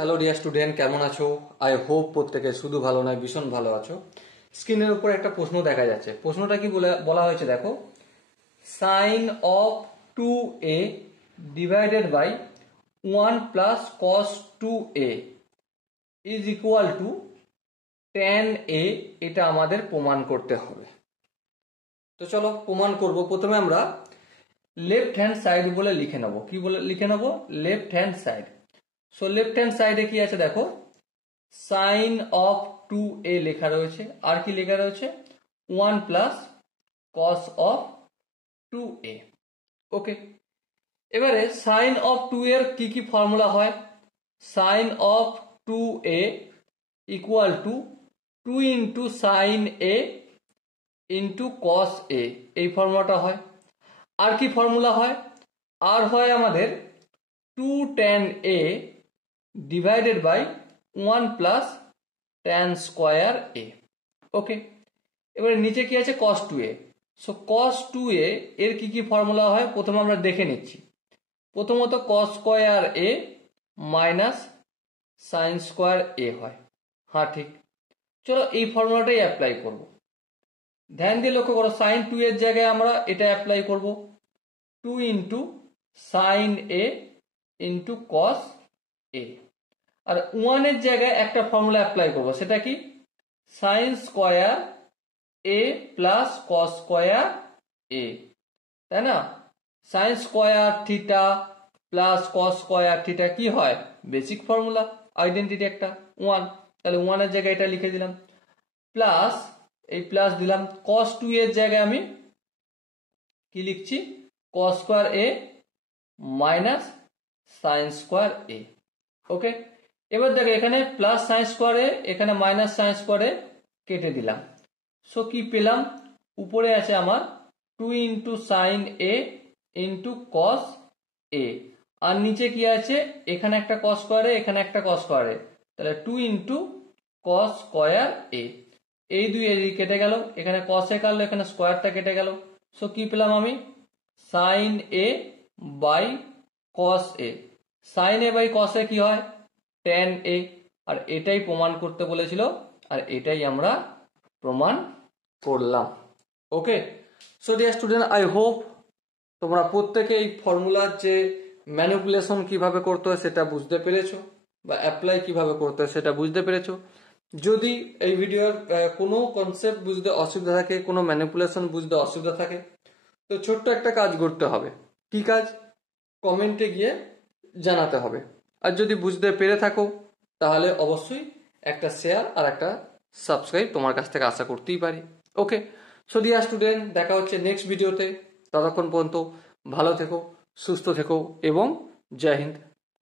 Hello dear student, কেমন আছো? I hope প্রত্যেকে শুধু ভালো নয় ভীষণ ভালো আছো। স্ক্রিনের উপর একটা প্রশ্ন দেখা যাচ্ছে। প্রশ্নটা কি বলা হয়েছে দেখো, sine of 2a divided by 1 plus cos 2a is equal to tan a। এটা আমাদের প্রমাণ করতে হবে। তো চলো প্রমাণ করব। প্রথমে আমরা লেফট হ্যান্ড সাইড বলে লিখে নেব। কি বলে লিখে নেব? Left hand side. So left hand সাইডে কি আছে দেখো, সাইন অফ 2a লেখা রয়েছে, আর কি লেখা রয়েছে 1 প্লাস কস অফ 2a। ওকে, এবারে সাইন অফ 2 এর কি কি ফর্মুলা হয়? Sine of 2a equal to 2 into sine a into cos a, এই ফর্মুলাটা হয়। আর কি ফর্মুলা হয়? আর হয় আমাদের 2 tan a divided by 1 plus tan square a। Okay, এবারে নিচে কি আছে cos 2a। So cos 2a এর কি কি ফর্মুলা হয় প্রথমে আমরা দেখে নিচ্ছি। প্রথমত cos square a minus sine square a হয়। হ্যাঁ ঠিক, চলো এই ফর্মুলাটাই অ্যাপ্লাই করব। ধ্যান দিয়ে লক্ষ্য করো, সাইন 2 এর জায়গায় আমরা এটা অ্যাপ্লাই করব, 2 into sine a into cos a। আর 1 এর জায়গায় একটা ফর্মুলা অ্যাপ্লাই করব, সেটা কি sine square a plus cos square a, তাই না? Sine square theta plus cos square theta কি হয়? বেসিক ফর্মুলা, আইডেন্টিটি একটা 1, তাহলে 1 এর জায়গায় এটা লিখে দিলাম, প্লাস এই প্লাস দিলাম। cos 2 এর জায়গায় আমি কি লিখছি? cos square a minus sine square a। ওকে, এবার দেখো এখানে প্লাস সাইন স্কোয়ার a, এখানে মাইনাস সাইন স্কোয়ার a কেটে দিলাম। সো কি পেলাম? উপরে আছে আমার 2 into sine a into cos a, আর নিচে কি আছে? এখানে একটা কস স্কোয়ার a, এখানে একটা কস স্কোয়ার a, তাহলে 2 ইন্টু কস স্কোয়ার a। এই দুই এদিকে কেটে গেল, এখানে কস এ কাটলো, এখানে স্কোয়ারটা কেটে গেল। সো কি পেলাম আমি? Sine a by cos a। Sine a by cos a কি হয়? tan a। আর এটাই প্রমাণ করতে বলেছিল, আর এটাই আমরা প্রমাণ করলাম। Okay, so dear student, I hope তোমরা প্রত্যেকে এই ফর্মুলার যে ম্যানিপুলেশন কিভাবে করতে হয় সেটা বুঝতে পেরেছো, বা অ্যাপ্লাই কিভাবে করতে হয় সেটা বুঝতে পেরেছো। যদি এই ভিডিওর কোনো কনসেপ্ট বুঝতে অসুবিধা থাকে, কোনো ম্যানিপুলেশন বুঝতে অসুবিধা থাকে, তো ছোট্ট একটা কাজ করতে হবে। কি কাজ? কমেন্টে গিয়ে জানাতে হবে। আর যদি বুঝতে পেরে থাকো তাহলে অবশ্যই একটা শেয়ার আর একটা সাবস্ক্রাইব তোমার কাছ থেকে আশা করতেই পারি। ওকে, সো ডিয়ার স্টুডেন্ট, দেখা হচ্ছে নেক্সট ভিডিওতে। ততক্ষণ পর্যন্ত ভালো থেকো, সুস্থ থেকো এবং জয় হিন্দ।